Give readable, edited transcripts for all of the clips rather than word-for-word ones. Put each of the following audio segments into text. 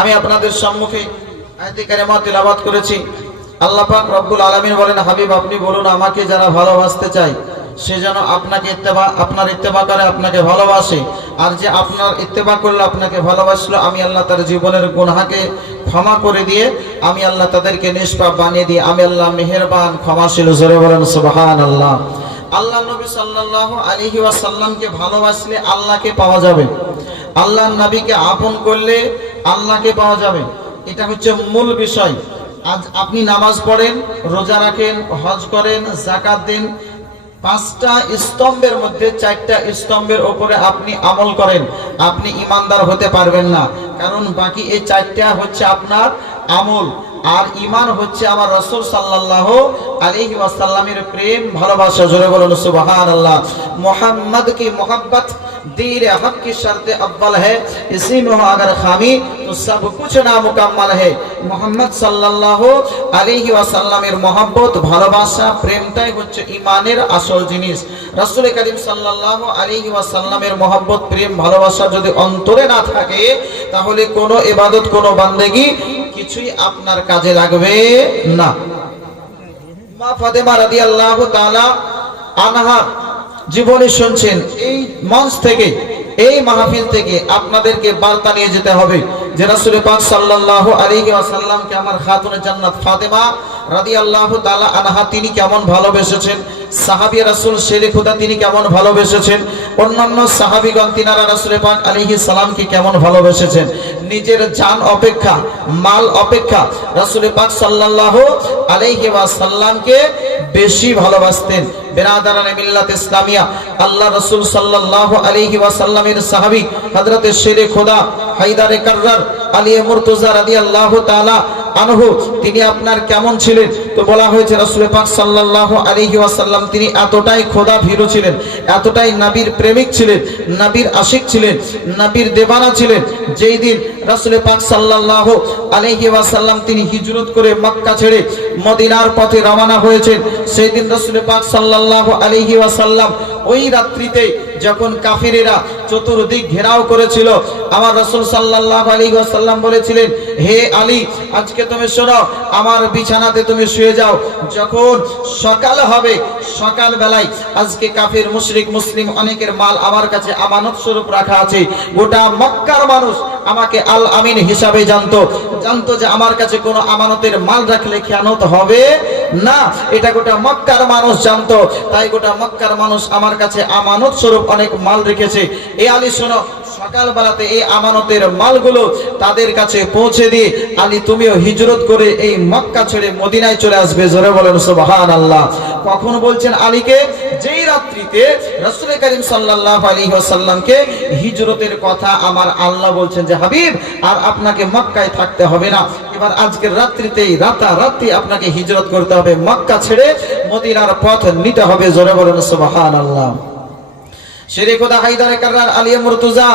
আমি আপনাদের সম্মুখে আয়াতে কারিমা তিলাওয়াত করেছি। আল্লাহ পাক রব্বুল আলামিন বলেন, হাবিব আপনি বলুন আমাকে যারা ভালোবাসতে চায় সে যেন আপনাকে আপনার ইত্তেবা করে, আপনাকে ভালোবাসে। আর যে আপনার ইত্তেবা করলো, আপনাকে ভালোবাসলো, আমি আল্লাহ তার জীবনের গুনাহকে ক্ষমা করে দিয়ে আমি আল্লাহ তাদেরকে নিষ্পাপ বানিয়ে দিয়ে আমি আল্লাহ মেহেরবান ক্ষমাশীল। জোরে বলেন সুবহানাল্লাহ। আল্লাহ নবী সাল্লাল্লাহু আলাইহি ওয়াসাল্লামকে ভালোবাসলে আল্লাহকে পাওয়া যাবে, আল্লাহর নবীকে আপন করলে আল্লাহকে পাওয়া যাবে। এটা হচ্ছে মূল বিষয়। আজ আপনি নামাজ পড়েন, রোজা রাখেন, হজ করেন, যাকাত দেন, পাঁচটা স্তম্ভের মধ্যে চারটা স্তম্ভের উপরে আপনি আমল করেন, আপনি ইমানদার হতে পারবেন না। কারণ বাকি এই চারটা হচ্ছে আপনার আমল, আর ঈমান হচ্ছে আমার রাসূল সাল্লাল্লাহু আলাইহি ওয়াসাল্লামের প্রেম ভালোবাসা। জোরে বলুন সুবহানাল্লাহ। मोहम्मद की मोहब्बत दीर हक की शर्त अव्वल है, इसी में हो अगर खामी तो सब कुछ नामुकम्मल है। मोहम्मद सल्लल्लाहु अलैहि ওয়াসাল্লামের মহব্বত ভালোবাসা প্রেমটাই হচ্ছে ঈমানের আসল জিনিস। রাসূল করিম সাল্লাল্লাহু আলাইহি ওয়াসাল্লামের মহব্বত প্রেম ভালোবাসা যদি অন্তরে না থাকে তাহলে কোনো ইবাদত কোনো বান্দেগি কিছুই আপনার কাজে লাগবে না। মা ফাতেমা রাদিয়াল্লাহু তাআলা আনহা জীবনী শুনছেন। এই মঞ্চ থেকে, এই মাহফিল থেকে আপনাদেরকে বার্তা নিয়ে যেতে হবে যে রাসূল পাক সাল্লাল্লাহু আলাইহি ওয়াসাল্লামকে আমার খাতুনে জান্নাত ফাতেমা রাদিয়াল্লাহু তাআলা আনহা তিনি কেমন ভালোবেসেছেন, সাহাবী রাসূল শেরে খোদা তিনি কেমন ভালোবেসেছেন, অন্যান্য সাহাবীগণ তিনারা রাসূল পাক আলাইহিস সালামকে কেমন ভালোবেসেছেন। নিজের জান অপেক্ষা, মাল অপেক্ষা রাসূল পাক সাল্লাল্লাহু আলাইহি ওয়াসাল্লামকে বেশি ভালোবাসতেন। বিরাদারানে মিল্লাত ইসলামিয়া, আল্লাহ রাসূল সাল্লাল্লাহু আলাইহি ওয়াসাল্লামের সাহাবী হযরত শেরে খোদা হায়দারে কাররার আলী মুর্তজা রাদিয়াল্লাহু তাআলা আনহু তিনি আপনার কেমন ছিলেন? তো বলা হয়েছে রাসূল পাক সাল্লাল্লাহু আলাইহি ওয়াসাল্লাম তিনি এতটাই খোদা ভীরু ছিলেন, এতটাই নবীর প্রেমিক ছিলেন, নবীর আশিক ছিলেন, নবীর দেওয়ানা ছিলেন। যেই দিন রাসূল পাক সাল্লাল্লাহু আলাইহি ওয়াসাল্লাম তিনি হিজরত করে মক্কা ছেড়ে মদিনার পথে রওনা হয়েছেন, সেই দিন রাসূল পাক সাল্লাল্লাহু আলাইহি ওয়াসাল্লাম ওই রাত্রিতে যখন কাফিরেরা চতুর্দিক ঘেরাও করেছিল, আমার রাসূল সাল্লাল্লাহু আলাইহি ওয়াসাল্লাম বলেছিলেন, হে আলী আজকে তুমি শোনো, আমার বিছানাতে তুমি শুয়ে যাও। যখন সকাল হবে, সকাল বেলায় আজকে কাফির মুশরিক মুসলিম অনেকের মাল আমার কাছে আমানত স্বরূপ রাখা আছে। গোটা মক্কার মানুষ আমাকে আল আমিন হিসাবে জানতো যে আমার কাছে কোনো আমানতের মাল রাখলে খেয়ানত হবে না, এটা গোটা মক্কার মানুষ জানতো। তাই গোটা মক্কার মানুষ আমার কাছে আমানত স্বরূপ অনেক মাল রেখেছে। এ আলী শোনো, সকালবেলাতে এই আমানতের মালগুলো তাদের কাছে পৌঁছে দিয়ে আলী তুমিও হিজরত করে এই মক্কা ছেড়ে মদিনায় চলে আসবে। জোরে বলেন সুবহানাল্লাহ। কখন বলছেন আলীকে? যেই রাত্রিতে রাসূল করিম সাল্লাল্লাহু আলাইহি ওয়াসাল্লামকে হিজরতের কথা আমার আল্লাহ বলছেন যে হাবিব আর আপনাকে মক্কায় থাকতে হবে না, এবার আজকের রাত্রিতেই রাতারাতি আপনাকে হিজরত করতে হবে, মক্কা ছেড়ে মদিনার পথ নিতে হবে। জোরে বলেন সুবহানাল্লাহ। শেরে খোদা হায়দারে কাররার আলী মুর্তজা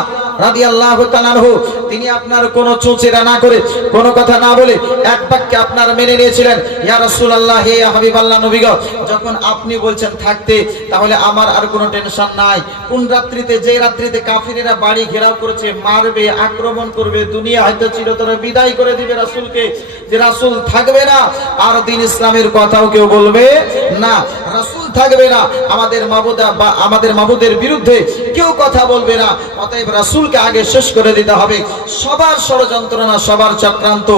রাদিয়াল্লাহু তাআলা আনহু তিনি আপনার কোনো চোচেরা না করে, কোনো কথা না বলে এক বাক্যে আপনার মেনে নিয়েছিলেন, ইয়া রাসূলুল্লাহ, হে হাবিবাল্লাহ নবী গো, যখন আপনি বলছেন থাকতে তাহলে আমার আর কোনো টেনশন নাই। কোন রাত্রিতে? যে রাত্রিতে কাফিরেরা বাড়ি ঘেরাও করেছে, মারবে, আক্রমণ করবে, দুনিয়া হয়তো চিরতরে বিদায় করে দিবে রাসূলকে, যে রাসূল থাকবে না আর দ্বীন ইসলামের কথাও কেউ বলবে না, রাসূল থাকবে না, আমাদের মাবুদা বা আমাদের মাবুদের বিরুদ্ধে কেউ কথা বলবে না। অতএব রাসূলকে আগে শেষ করে দিতে হবে। সবার ষড়যন্ত্রণা, সবার চক্রান্ত।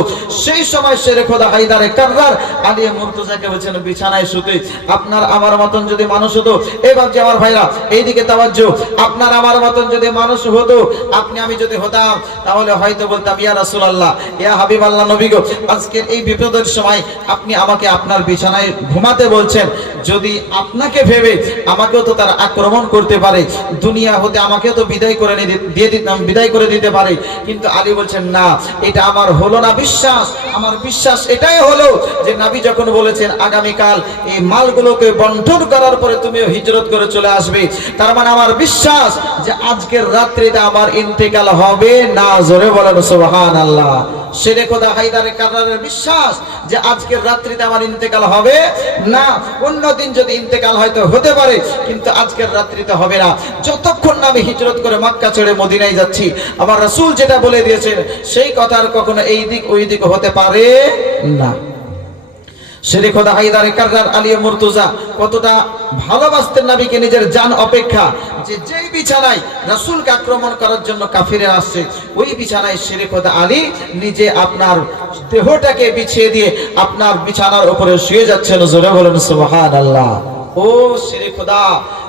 সেই সময় শেরে খোদা হায়দারে কাররার আলী মুর্তজাকে বলেছেন বিছানায় শুতে, আপনার আমার মতন যদি মানুষ হতো, এবার যে আমার ভাইরা এইদিকে তাওয়াজ্জু, আপনার আমার মতন যদি মানুষ হতো, আপনি আমি যদি হতাম, তাহলে হয়তো বলতাম, ইয়া রাসূলুল্লাহ, ইয়া হাবিবাল্লাহ নবী গো, আজকের এই বিপদের সময় আপনি আমাকে আপনার বিছানায় ঘুমাতে বলছেন, যদি আপনাকে ভেবে আমাকেও তো তারা আক্রমণ করতে পারে, দুনিয়া হতে আমাকেও তো বিদায় করে দিতে পারে। কিন্তু আলী বলছেন না, এটা আমার হলো না বিশ্বাস। আমার বিশ্বাস এটাই হলো যে নবী যখন বলেছেন আগামীকাল এই মালগুলোকে বন্টন করার পরে তুমিও হিজরত করে চলে আসবে, তার মানে আমার বিশ্বাস যে আজকের রাত্রিতে আমার ইন্তেকাল হবে না। জোরে বলেন সুবহানাল্লাহ। শেরে খোদা হায়দারে কাররারের বিশ্বাস যে আজকের রাত্রিতে আমার ইন্তেকাল হবে না, অন্য দিন যদি ইন্তেকাল হয়তো হতে পারে, কিন্তু আজকের রাত্রিতে হবে না। যতক্ষণ না আমি হিজরত করে মক্কা ছেড়ে মদিনায় যাচ্ছি, আমার রাসূল যেটা বলে দিয়েছেন সেই কথার কখনো এই দিক ওই দিক হতে পারে না। শেরে খোদা হায়দারে কাররার আলী মুর্তজা কতটা ভালোবাসতেন নবীকে নিজের জান অপেক্ষা, যে যেই বিছানায় রাসূলকে আক্রমণ করার জন্য কাফিররা আসছে, ওই বিছানায় শেরে খোদা আলী নিজে আপনার দেহটাকে বিছিয়ে দিয়ে আপনার বিছানার উপরে শুয়ে যাচ্ছেন। জোরে বলেন সুবহানাল্লাহ। ও শেরে খোদা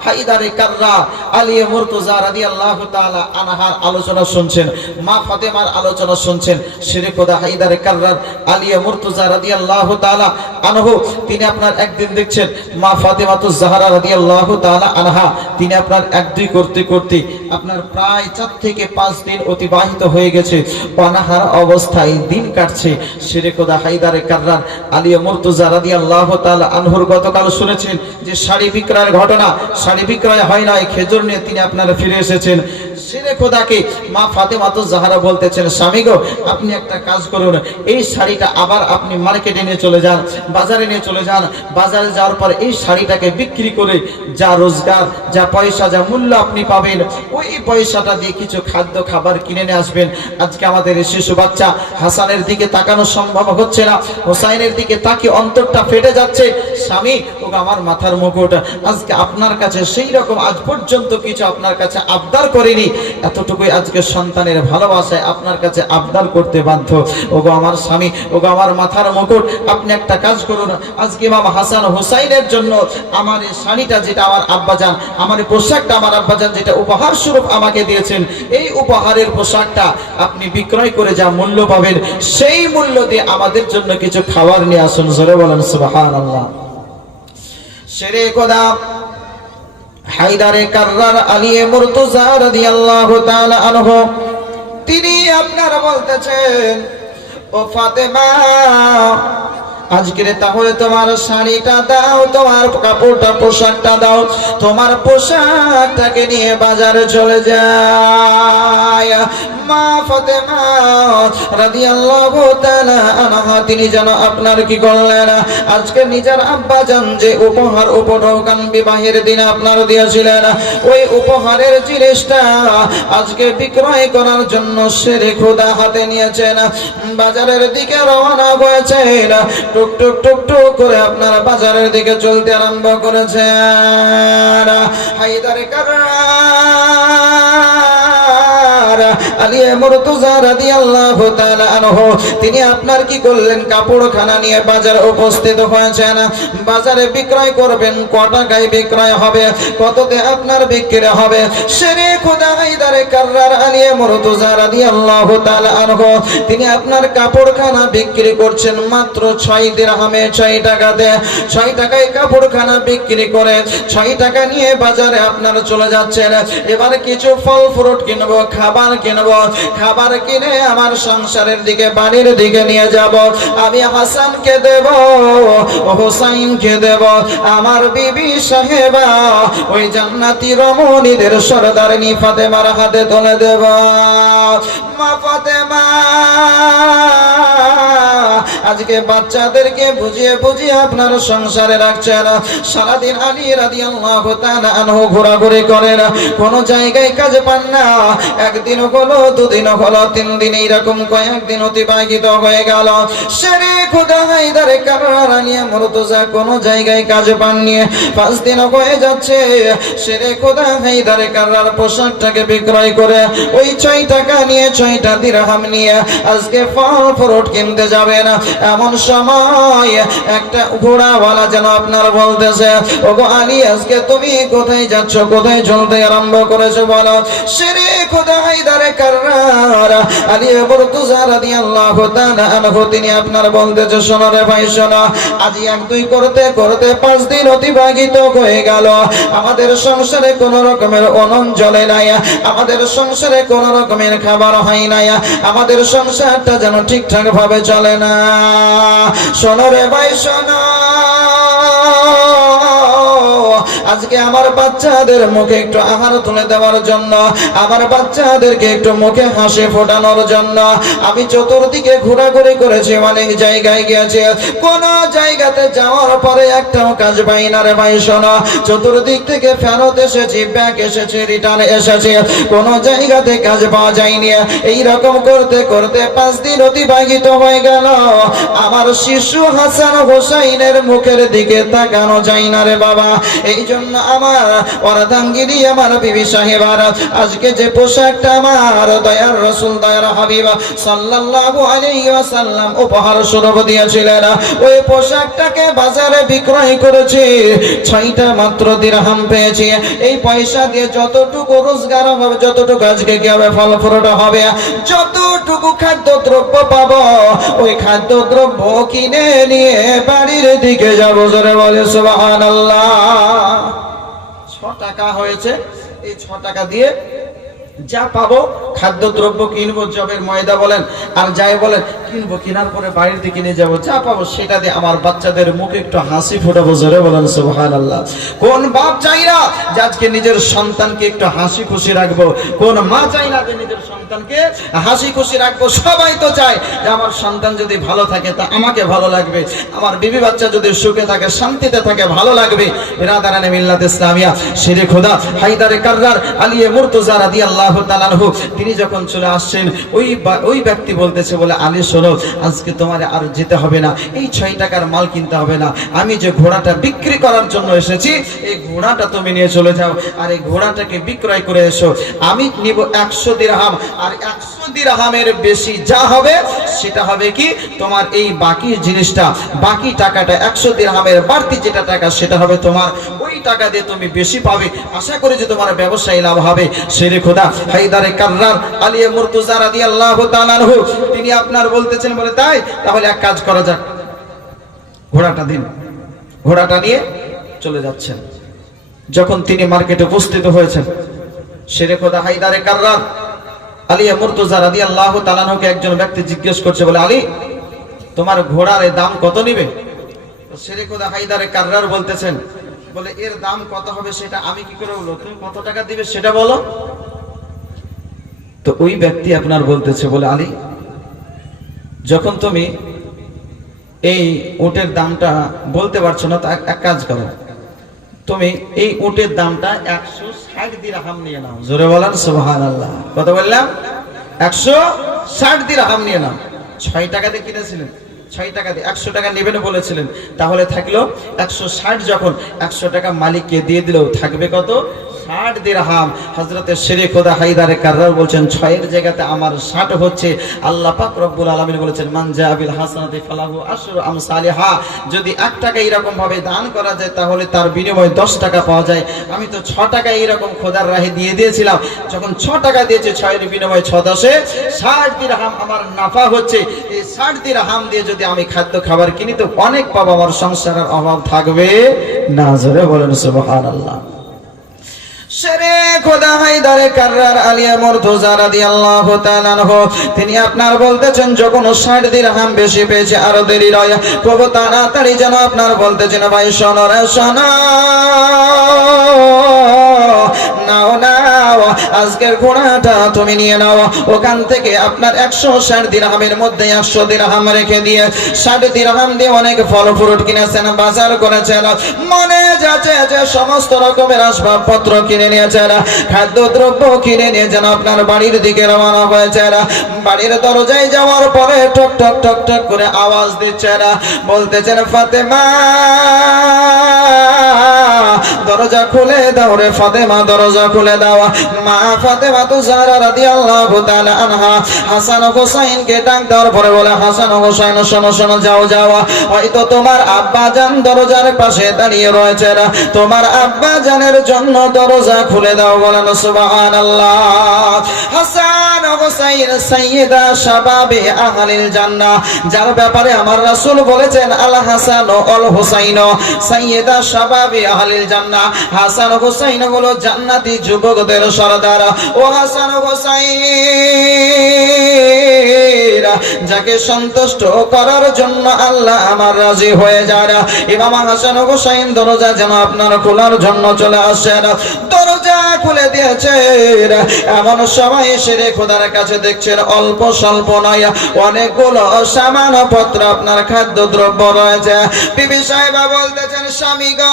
হায়দারে কাররার আলী মুর্তজা রাদিয়াল্লাহু তাআলা আনহার আলোচনা শুনছেন, মা ফাতেমার আলোচনা শুনছেন। শেরে খোদা হায়দারে কাররার আলী মুর্তজা রাদিয়াল্লাহু তাআলা আনহু তিনি আপনার একদিন দেখছেন মা ফাতেমাতুজ জাহরা রাদিয়াল্লাহু তাআলা আনহা তিনি আপনার এক দুই করতে করতে আপনার প্রায় 4 থেকে 5 দিন অতিবাহিত হয়ে গেছে, অনাহার অবস্থায় দিন কাটছে। শেরে খোদা হায়দারে কাররার আলী মুর্তজা রাদিয়াল্লাহু তাআলা আনহুর গতকাল শুনেছেন যে শাড়ি বিক্রয়ের ঘটনা, শাড়ি বিক্রয় হয় না, খেজুর নিয়ে তিনি আপনারা ফিরে এসেছেন। শেরে খোদাকে মা ফাতেমাতুজ জাহরা বলতেছেন, স্বামী গো আপনি একটা কাজ করুন, এই শাড়িটা আবার আপনি মার্কেটে নিয়ে চলে যান, বাজারে নিয়ে চলে যান। বাজারে যাওয়ার পর এই শাড়িটাকে বিক্রি করে যা রোজগার, যা পয়সা, যা মূল্য আপনি পাবেন, ওই পয়সাটা দিয়ে কিছু খাদ্য খাবার কিনে নিয়ে আসবেন। আজকে আমাদের এই শিশু বাচ্চা হাসানের দিকে তাকানো সম্ভব হচ্ছে না, হোসাইনের দিকে তাকে অন্তরটা ফেটে যাচ্ছে। স্বামী ও আমার মাথার মুকুট, আজকে আপনার কাছে সেই রকম আজ পর্যন্ত কিছু আপনার কাছে আবদার করিনি, এতটুকুই আজকে সন্তানের ভালোবাসায় আপনার কাছে আবদার করতে বাধ্য। ওগো আমার স্বামী, ওগো আমার মাথার মুকুট, আপনি একটা কাজ করুন, আজকে ইমাম হাসান হোসাইনের জন্য আমার এই শাড়িটা যেটা আমার আব্বাজান, আমার এই পোশাকটা আমার আব্বাজান যেটা উপহার স্বরূপ আমাকে দিয়েছেন, এই উপহারের পোশাকটা আপনি বিক্রয় করে যা মূল্য পাবেন সেই মূল্য দিয়ে আমাদের জন্য কিছু খাবার নিয়ে আসুন। জোরে বলেন সুবহানাল্লাহ। শেরে খোদা হায়দারে কাররার আলী মুর্তজা রাদিয়াল্লাহু তাআলা আনহু তিনি আপনারা বলতেছেন, ও ফাতেমা আজকে তাহলে তোমার শাড়িটা দাও, তোমার কাপড়টা পোশাকটা দাও, তোমার পোশাকটাকে নিয়ে বাজারে চলে যায়। মা ফাতেমা রাদিয়াল্লাহু তাআলা আনহা তিনি যেন আপনার কি করলেন, আজকে নিজের আব্বাজান যে উপহার উপঢৌকন বিবাহের দিন আপনার দিয়েছিলেন, ওই উপহারের জিনিসটা আজকে বিক্রয় করার জন্য শেরে খোদা হাতে নিয়েছেন, বাজারের দিকে রওনা হয়েছেন। টুক টুক টুক টুক করে আপনারা বাজারের দিকে চলতে আরম্ভ করেছেন। হায়দারে কাররার আলী মুর্তজা রাদিয়াল্লাহু তাআলা আনহু তিনি আপনার কি করলেন, কাপড়খানা নিয়ে বাজারে উপস্থিত হয়েছেন। বাজারে বিক্রয় করবেন, কত টাকায় বিক্রয় হবে, কততে আপনার বিক্রি হবে। শেরে খোদা হায়দারে কাররার আলী মুর্তজা রাদিয়াল্লাহু তাআলা আনহু তিনি আপনার কাপড়খানা বিক্রি করছেন মাত্র 6 দিরহামে, 6 টাকাতে। 6 টাকায় কাপড়খানা বিক্রি করে 6 টাকা নিয়ে বাজারে আপনারা চলে যাচ্ছেন। এবার কিছু ফল ফ্রুট কিনবো, খাবার কিনবো, খাবার কিনে আমার সংসারের দিকে, বাড়ির দিকে নিয়ে যাব। আমি হাসানকে দেব, হোসাইনকে দেব, আমার বিবি সাহেবা ওই জান্নাতি রমণীদের সরদারিনী ফাতেমার হাতে তুলে দেব। মা ফাতেমা আজকে বাচ্চাদেরকে বুঝিয়ে বুঝিয়ে আপনার সংসারে রাখছেন। সারাদিন আলী রাদিয়াল্লাহু তাআলা আনহু ঘোরাঘুরি করেন, কোন জায়গায় কাজ পান না। একদিন হলো, দুদিন হলো, 3 দিন, এইরকম কয়েকদিন অতিবাহিত হয়ে গেল। শেরে খোদা হায়দারে কাররার আলী মুর্তজা কোন জায়গায় কাজ পাননি। 5 দিন হয়ে যাচ্ছে। শেরে খোদা হায়দারে কাররার পোশাকটাকে বিক্রয় করে ওই 6 টাকা নিয়ে, 6টা দিরহাম নিয়ে আজকে ফল ফ্রুট কিনতে যাবেন। এমন সময় একটা ঘোড়াওয়ালা যেন আপনার বলতেছে, ওগো আলী আজকে তুমি কোথায় যাচ্ছ, কোথায় চলতে আরম্ভ করেছো বলো। শেরে খোদা হায়দারে কাররার আলী মুর্তজা রাদিয়াল্লাহু তাআলা আনহু তিনি আপনার বলতেছে, শোনো রে ভাই শোনো, আজ 1-2 করতে করতে 5 দিন অতিবাহিত হয়ে গেল। আমাদের সংসারে কোন রকমের অনন জ্বলে নাই, আমাদের সংসারে কোন রকমের খাবার হয় নাই, আমাদের সংসারটা যেন ঠিকঠাক ভাবে চলে না। শোনো রে ভাই শোনো, আজকে আমার বাচ্চাদের মুখে একটু আহার তুলে দেওয়ার জন্য, আমার বাচ্চাদেরকে একটু মুখে হাসি ফোটানোর জন্য আমি চতুর্দিকে ঘোরাঘুরি করেছি, অনেক জায়গায় গিয়েছি। কোন জায়গাতে যাওয়ার পরে একটাও কাজ পাই না রে ভাই। শোনো, চতুর্দিক থেকে ফেরত এসেছি, ব্যাক এসেছি, রিটার্ন এসেছি, কোন জায়গাতে কাজ পাওয়া যায়নি। এইরকম করতে করতে 5 দিন অতিবাহিত হয়ে গেল। আমার শিশু হাসান হোসাইনের মুখের দিকে তাকানো যায় না রে বাবা। এই জন্য আমার অর্ধাঙ্গিনী, আমার বিবি সাহেবার আজকে যে পোশাকটা আমার দয়ার রাসূল, দয়ার হাবিব সাল্লাল্লাহু আলাইহি ওয়াসাল্লাম উপহার স্বরূপ দিয়েছিলেন, ওই পোশাকটাকে বাজারে বিক্রয় করেছি, 6টা মাত্র দিরহাম পেয়েছি। এই পয়সা দিয়ে যতটুকু রোজগার হবে, যতটুকু আজকে কি হবে, ফল ফ্রুট হবে, যতটুকু খাদ্যদ্রব্য পাবো, ওই খাদ্যদ্রব্য কিনে নিয়ে বাড়ির দিকে যাবো। জোরে বলে সুবহানাল্লাহ। 6 টাকা হয়েছে, এই 6 টাকা দিয়ে যা পাবো খাদ্যদ্রব্য কিনবো, জবের ময়দা বলেন আর যাই বলেন কিনবো, কেনার পরে বাড়ির দিকে নিয়ে যাবো, যা পাবো সেটা দিয়ে আমার বাচ্চাদের মুখে একটু হাসি ফোটাবো। জোরে বলেন সুবহানাল্লাহ। কোন বাপ চাই না যে আজকে নিজের সন্তানকে একটু হাসি খুশি রাখবো? কোন মা চাই না যে নিজের সন্তানকে হাসি খুশি রাখবো? সবাই তো চায় যে আমার সন্তান যদি ভালো থাকে তা আমাকে ভালো লাগবে, আমার বিবি বাচ্চা যদি সুখে থাকে, শান্তিতে থাকে, ভালো লাগবে। বিরাদারানে মিল্লাত ইসলামিয়া শেরে খোদা হায়দারে কাররার আলিয়ে মুর্তজা রাদিয়াল্লাহু তাআলা আনহু, তিনি যখন চলে আসছেন, ওই ব্যক্তি বলতেছে, বলে আলী শোনো, আজকে তোমার আর যেতে হবে না, এই 6 টাকার মাল কিনতে হবে না, আমি যে ঘোড়াটা বিক্রি করার জন্য এসেছি, এই ঘোড়াটা তুমি নিয়ে চলে যাও, আর এই ঘোড়াটাকে বিক্রয় করে এসো। আমি নিব 100 দিরহাম, আর 100 দিরহামের বেশি যা হবে সেটা হবে কি তোমার এই বাকি জিনিসটা, বাকি টাকাটা 100 দিরহামের বাড়তি যেটা টাকা সেটা হবে তোমার, ওই টাকা দিয়ে তুমি বেশি পাবে। আশা করি যে তোমার ব্যবসায়ী লাভ হবে। শেরে খোদা হায়দারে কাররার আলিয়ে মুর্তজা রাদিয়াল্লাহু তাআলা আনহু, তিনি আপনার বলতেছেন, বলে তাই তাহলে এক কাজ করা যাক, ঘোড়াটা দিন। ঘোড়াটা নিয়ে চলে যাচ্ছেন। যখন তিনি মার্কেটে উপস্থিত হয়েছেন, শেরে খোদা হায়দারে কাররার আলিয়ে মুর্তজা রাদিয়াল্লাহু তাআলা আনহুকে একজন ব্যক্তি জিজ্ঞেস করছে, বলে আলী, তোমার ঘোড়ার দাম কত নিবে? শেরে খোদা হায়দারে কাররার বলতেছেন, বলে এর দাম কত হবে সেটা আমি কি করে বলবো, তুমি কত টাকা দিবে সেটা বলো। তো ওই ব্যক্তি আপনার বলতেছে, বলে আলী, যখন তুমি এই উটের দামটা বলতে পারছো না, তা এক কাজ করো, তুমি এই উটের দামটা 160 দিরহাম নিয়ে নাও। জোরে বলেন সুবহানাল্লাহ। কত বললাম? 160 দিরহাম নিয়ে নাও। 6 টাকা দিয়ে কিনেছিলেন, 6 টাকা দিয়ে 100 টাকা নেবেন বলেছিলেন, তাহলে থাকলো 160। যখন 100 টাকা মালিককে দিয়ে দিল, থাকবে কত? 60 দিরহাম। হযরতে শেরে খোদা হায়দারে কাররার বলছেন, 6 এর জায়গাতে আমার 60 হচ্ছে। আল্লাহ পাক রব্বুল আলামিন বলেছেন, মান জাবিল হাসানাতি ফালাহু আশরু আমসালিহা। যদি 1 টাকা এরকম ভাবে দান করা যায় তাহলে তার বিনিময়ে 10 টাকা পাওয়া যায়। আমি তো 6 টাকা এরকম খোদার রাহে দিয়ে দিয়েছিলাম, যখন 6 টাকা দিয়েছে, 6 এর বিনিময়ে 6 10 60 দিরহাম আমার নাফা হচ্ছে। এই 60 দিরহাম দিয়ে যদি আমি খাদ্য খাবার কিনি তো অনেক পাবো, আমার সংসারের অভাব থাকবে না। জোরে বলেন সুবহানাল্লাহ। শেরে খোদা হায়দারে কাররার আলিয়া মুর্তজা রাদিয়াল্লাহু তাআলা আনহু, তিনি আপনার বলতেছেন, যখন 60 দিরহাম বেশি পেয়েছে, আরো দেরি নয়, খুব তাড়াতাড়ি যেন আপনার বলতেছেন, ভাই শোনো রে শোনো, নাও নাও, আজকের ঘোড়াটা তুমি নিয়ে নাও। ওখান থেকে আপনার 160 দিরহামের মধ্যে 100 দিরহাম রেখে দিয়ে 60 দিরহাম দিয়ে অনেক ফল ফ্রুট কিনেছেন, বাজার করেছেন, মনে যাচ্ছে যে সমস্ত রকমের আসবাবপত্র কিনে নিয়েছেন, খাদ্যদ্রব্য কিনে নিয়ে যেন আপনার বাড়ির দিকে রওনা হয়েছেন। বাড়ির দরজায় যাওয়ার পরে টক টক টক টক করে আওয়াজ দিচ্ছেন, বলতেছেন, ফাতেমা দরজা খুলে দাও রে ফাতেমা, দরজা খুলে দাও। মা ফাতেমা তো জাহরা রাদিয়াল্লাহু তাআলা আনহা হাসান ও হোসাইনকে ডাক দেওয়ার পরে বলে, হাসান ও হোসাইন শোনো শোনো, যাও যাও, হয়তো তোমার আব্বা জান দরজার পাশে দাঁড়িয়ে রয়েছে, তোমার আব্বা জানের জন্য দরজা খুলে দাও। বলেন সুবহানাল্লাহ। হাসান ও হোসাইন সাইয়্যিদা শাবাবে আহলিল জান্নাহ, যার ব্যাপারে আমার রাসূল বলেছেন, আল হাসান ও আল হোসাইন সাইয়্যিদা শাবাবে আহলিল জান্নাহ। হাসান ও হোসাইন হলো জান্নাতি যুবকদের সরদার। ও হাসান ও হোসাইন, যাকে সন্তুষ্ট করার জন্য আল্লাহ আমার রাজি হয়ে যায়। ইমাম হাসান ও হুসাইন দরজা যেন আপনার খোলার জন্য চলে আসেন, দরজা খুলে দিয়েছে। এমন সময় এসে খোদার কাছে দেখছেন অল্প স্বল্প নয়, অনেকগুলো সামান পত্র আপনার খাদ্য দ্রব্য রয়েছে। বিবি সাহেবা বলতেছেন, স্বামী গো,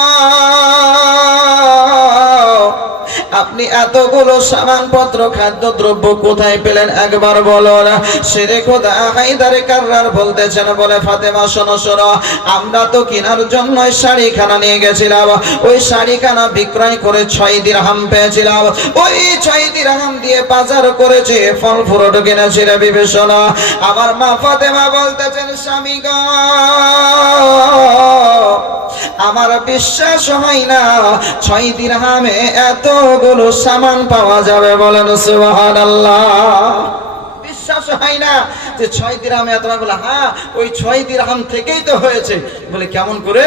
আপনি এতগুলো সামানপত্র খাদ্য দ্রব্য কোথায় পেলেন একবার বলো না। শেরে খোদা হায়দারে কাররার বলতেছেন, বলে ফাতেমা শোনো শোনো, আমরা তো কেনার জন্য শাড়িখানা নিয়ে গেছিলাম, ওই শাড়িখানা বিক্রয় করে 6 দিরহাম পেয়েছিলাম, ওই 6 দিরহাম দিয়ে বাজার করেছে, ফল ফ্রুট কিনেছিল। বিবেচনা আমার মা ফাতেমা বলতেছেন, স্বামী গো, আমার বিশ্বাস হয় না 6 দিরহামে এতগুলো সামান পাওয়া যাবে। বলেন সুবহানাল্লাহ। বিশ্বাস হয় না যে 6 দিরহামে এত। বলে হ্যাঁ, ওই 6 দিরহাম থেকেই তো হয়েছে। বলে কেমন করে?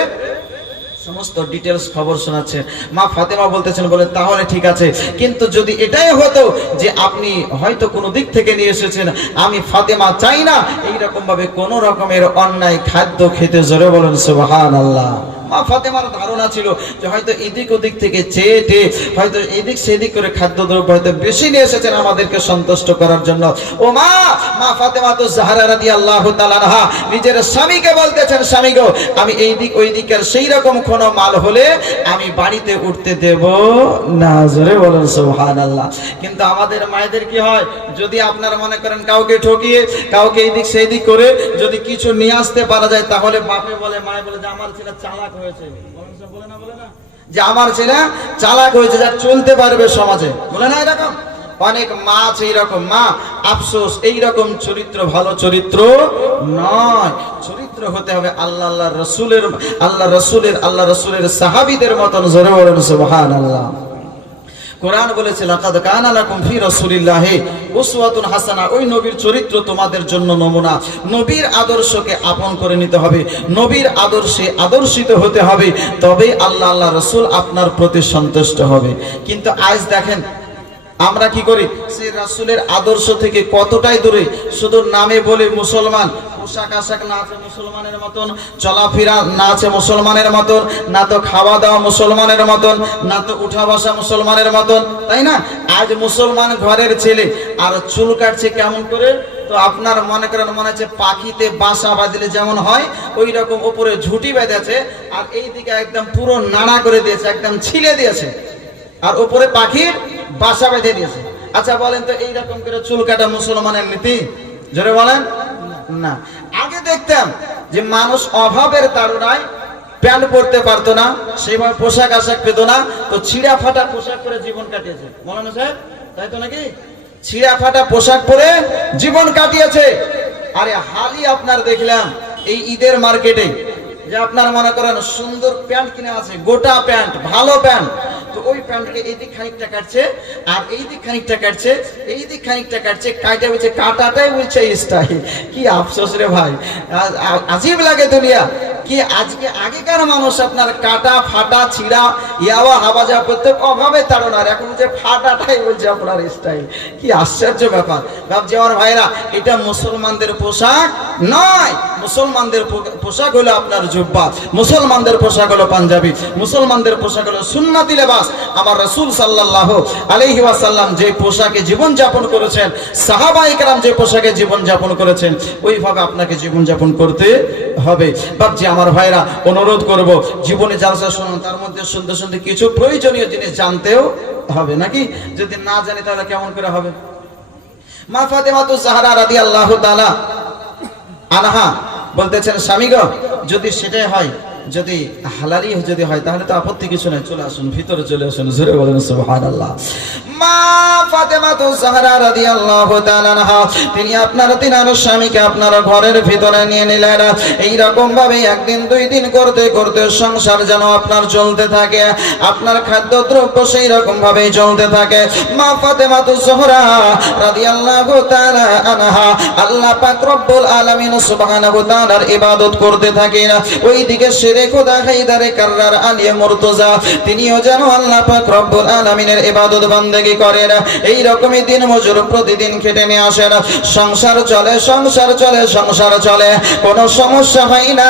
সমস্ত ডিটেলস খবর শোনাচ্ছে। মা ফাতেমা বলতেছেন, বলে তাহলে ঠিক আছে, কিন্তু যদি এটাই হতো যে আপনি হয়তো কোনো দিক থেকে নিয়ে এসেছেন, আমি ফাতেমা চাই না এইরকম ভাবে কোন রকমের অন্যায় খাদ্য খেতে। জোরে বলেন সুবহানাল্লাহ। মা ফাতেমার ধারণা ছিল যে হয়তো এদিক ওদিক থেকে চেয়ে হয়তো এদিক সেদিক করে খাদ্যদ্রব্য হয়তো বেশি নিয়ে এসেছেন আমাদেরকে সন্তুষ্ট করার জন্য। ও মা ফাতেমা তো জাহরা রাদিয়াল্লাহু তাআলা আনহা নিজের স্বামীকে বলতেছেন, স্বামী গো, আমি এই দিক ওই দিকের সেই রকম কোনো মাল হলে আমি বাড়িতে উঠতে দেব না। জোরে বলেন সুবহানাল্লাহ। কিন্তু আমাদের মায়েদের কি হয়, যদি আপনারা মনে করেন কাউকে ঠকিয়ে কাউকে এই দিক সেই দিক করে যদি কিছু নিয়ে আসতে পারা যায়, তাহলে বাপে বলে মায়ে বলে যে আমার ছেলে চালাক হয়েছে। বলে না যে আমার ছেলে চালাক হয়েছে, যা চলতে পারবে সমাজে। বলে না এরকম অনেক মা আছে এইরকম। মা আফসোস, এইরকম চরিত্র ভালো চরিত্র নয়। চরিত্র হতে হবে আল্লাহ রসুলের সাহাবীদের মতন। জোরে বলেন সুবহানাল্লাহ। কোরআন বলেছে, লাকাদ কানা লাকুম ফি রাসূলিল্লাহি উসওয়াতুন হাসানাহ। ওই নবীর চরিত্র তোমাদের জন্য নমুনা। নবীর আদর্শকে আপন করে নিতে হবে, নবীর আদর্শে আদর্শিত হতে হবে, তবে আল্লাহ রাসূল আপনার প্রতি সন্তুষ্ট হবে। কিন্তু আজ দেখেন আমরা কি করি, সেই রাসূলের আদর্শ থেকে কতটাই দূরে। শুধু নামে বলে মুসলমান, পোশাক আশাক না আছে মুসলমানের মতন, চলাফেরা না আছে মুসলমানের মতন, না তো খাওয়া দাওয়া মুসলমানের মতন, না তো উঠা বসা মুসলমানের মতন, তাই না? আজ মুসলমান ঘরের ছেলে আর চুল কাটছে কেমন করে? তো আপনার মনে করেন মনে হচ্ছে পাখিতে বাসা বাঁধলে যেমন হয় ওই রকম উপরে ঝুঁটি বেঁধেছে, আর এই দিকে একদম পুরো নাড়া করে দিয়েছে, একদম ছিলে দিয়েছে, আর উপরে পাখির বাসা বেঁধে দিয়েছে। আচ্ছা বলেন তো এইরকম করে চুল কাটা মুসলমানের নীতি? জোরে বলেন না। আগে দেখতাম যে মানুষ অভাবের তাড়নায় প্যান্ট পরতে পারতো না, সেইভাবে পোশাক আশাক পেত না, তো ছিঁড়া ফাটা পোশাক পরে জীবন কাটিয়েছে। মৌলানা সাহেব তাই তো নাকি? ছিঁড়া ফাটা পোশাক পরে জীবন কাটিয়েছে। আরে হালি আপনার দেখলাম এই ঈদের মার্কেটে যে আপনার মনে করেন সুন্দর প্যান্ট কিনে আছে, গোটা প্যান্ট, ভালো প্যান্ট, তো ওই প্যান্টকে এই দিক খানিকটা কাটছে আর এই দিক খানিকটা কাটছে, এই দিক খানিকটা কাটছে, কাটা বলছে কাটাটাই বলছে স্টাইল। কি আফসোস রে ভাই, আজীব লাগে দুনিয়া। কি আজকে আগেকার মানুষ আপনার কাটা ফাটা ছিঁড়া ইয়াওয়া হাবাজা প্রত্যেক অভাবে তাড়নার, এখন যে ফাটাটাই বলছে আপনার স্টাইল। কি আশ্চর্য ব্যাপার। ভাবছি আমার ভাইরা, এটা মুসলমানদের পোশাক নয়। মুসলমানদের পোশাক হলো আপনার জুব্বা, মুসলমানদের পোশাক হলো পাঞ্জাবি, মুসলমানদের পোশাক হলো সুন্নতি লেবাস। আমার রাসূল সাল্লাল্লাহু আলাইহি ওয়াসাল্লাম যে পোশাকে জীবন যাপন করেছেন, সাহাবায়ে কেরাম যে পোশাকে জীবন যাপন করেছেন, ওইভাবে আপনাকে জীবন যাপন করতে হবে। ভাবছি আমার ভাইরা, অনুরোধ করব জীবনে জালসা শুনুন, তার মধ্যে শুনতে শুনতে কিছু প্রয়োজনীয় জিনিস জানতেও হবে, নাকি? যদি না জানি তাহলে কেমন করে হবে? মা ফাতেমা জাহরা রাদিয়াল্লাহু তাআলা আনহা বলতেছেন, স্বামী গো, যদি সেটাই হয়, যদি হালালি যদি হয়, তাহলে তো আপত্তি কিছু নাই, চলে আসুন, ভিতরে চলে আসুন। জোরে বলেন সুবহানাল্লাহ। মা ফাতেমা জাহরা রাদিয়াল্লাহু তাআলা আনহা তিনি তিনার স্বামীকে আপনার ঘরের ভিতরে নিয়ে নিলেন। এই রকম ভাবে একদিন দুই দিন করতে করতে সংসার যেন আপনার চলতে থাকে, আপনার খাদ্যদ্রব্য সেই রকম ভাবে চলতে থাকে। মা ফাতেমা জাহরা রাদিয়াল্লাহু তাআলা আনহা আল্লাহ পাক রব্বুল আলামিন সুবহানাহু ওয়া তাআলার ইবাদত করতে থাকেন। ওইদিকে শেরে খোদা হায়দারে কাররার আলী মুর্তজা তিনিও যেন আল্লাহ পাক রব্বুল আলামিনের ইবাদত বান্দেগি বিক্রি করেন, এই রকমই দিন মজুর প্রতিদিন খেটে নিয়ে আসেন, সংসার চলে, সংসার চলে, সংসার চলে, কোনো সমস্যা হয় না।